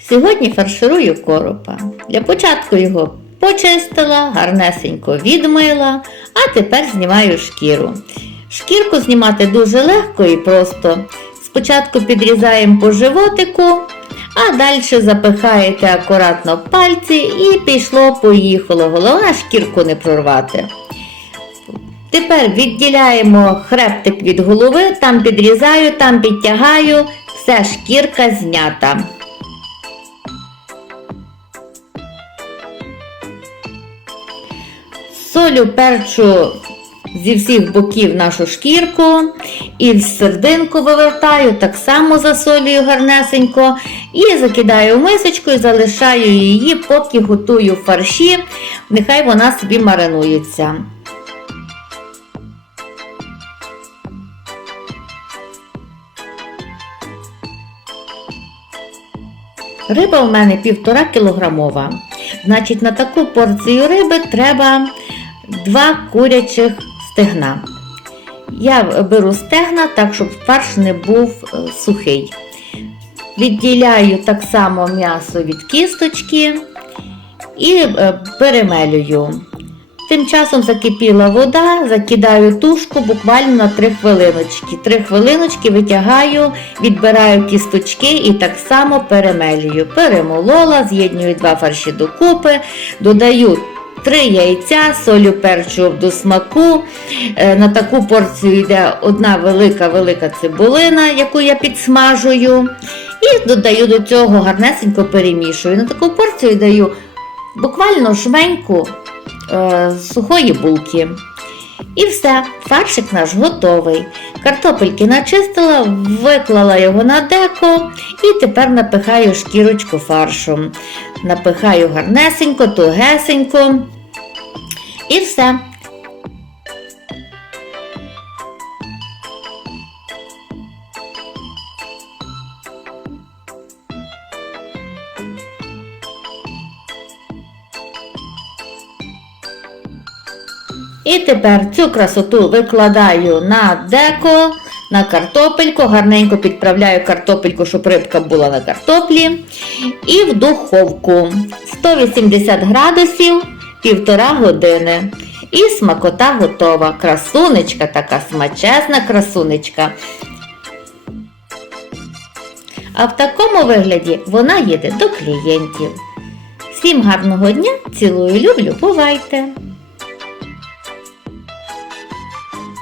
Сьогодні фарширую коропа. Для початку його почистила, гарнесенько відмила, а тепер знімаю шкіру. Шкірку знімати дуже легко і просто. Спочатку підрізаємо по животику, а далі запихаєте акуратно пальці і пішло-поїхало. Головне шкірку не прорвати. Тепер відділяємо хребтик від голови, там підрізаю, там підтягаю, все, шкірка знята. Солю перчу зі всіх боків нашу шкірку і в серединку вивертаю, так само засолюю гарнесенько і закидаю в мисочку і залишаю її, поки готую фарші, нехай вона собі маринується. Риба в мене півтора кілограмова. Значить, на таку порцію риби треба два курячих стегна. Я беру стегна так, щоб фарш не був е, сухий. Відділяю так само м'ясо від кісточки і е, перемелюю. Тим часом закипіла вода, закидаю тушку буквально на 3 хвилиночки. 3 хвилиночки витягаю, відбираю кісточки і так само перемелюю. Перемолола, з'єднюю два фарші докупи, додаю 3 яйця, солю перчу до смаку. Е, На таку порцію йде одна велика-велика цибулина, яку я підсмажую. І додаю до цього гарнесенько перемішую. На таку порцію даю буквально жменьку е, сухої булки. І все, фаршик наш готовий. Картопельки начистила, виклала його на деко і тепер напихаю шкірочку фаршем. Напихаю гарнесенько, тугесенько. І все. І тепер цю красоту викладаю на деко, на картопельку, гарненько підправляю картопельку, щоб рибка була на картоплі. І в духовку 180 градусів півтора години. І смакота готова. Красунечка, така смачезна красунечка. А в такому вигляді вона їде до клієнтів. Всім гарного дня, цілую, люблю, бувайте!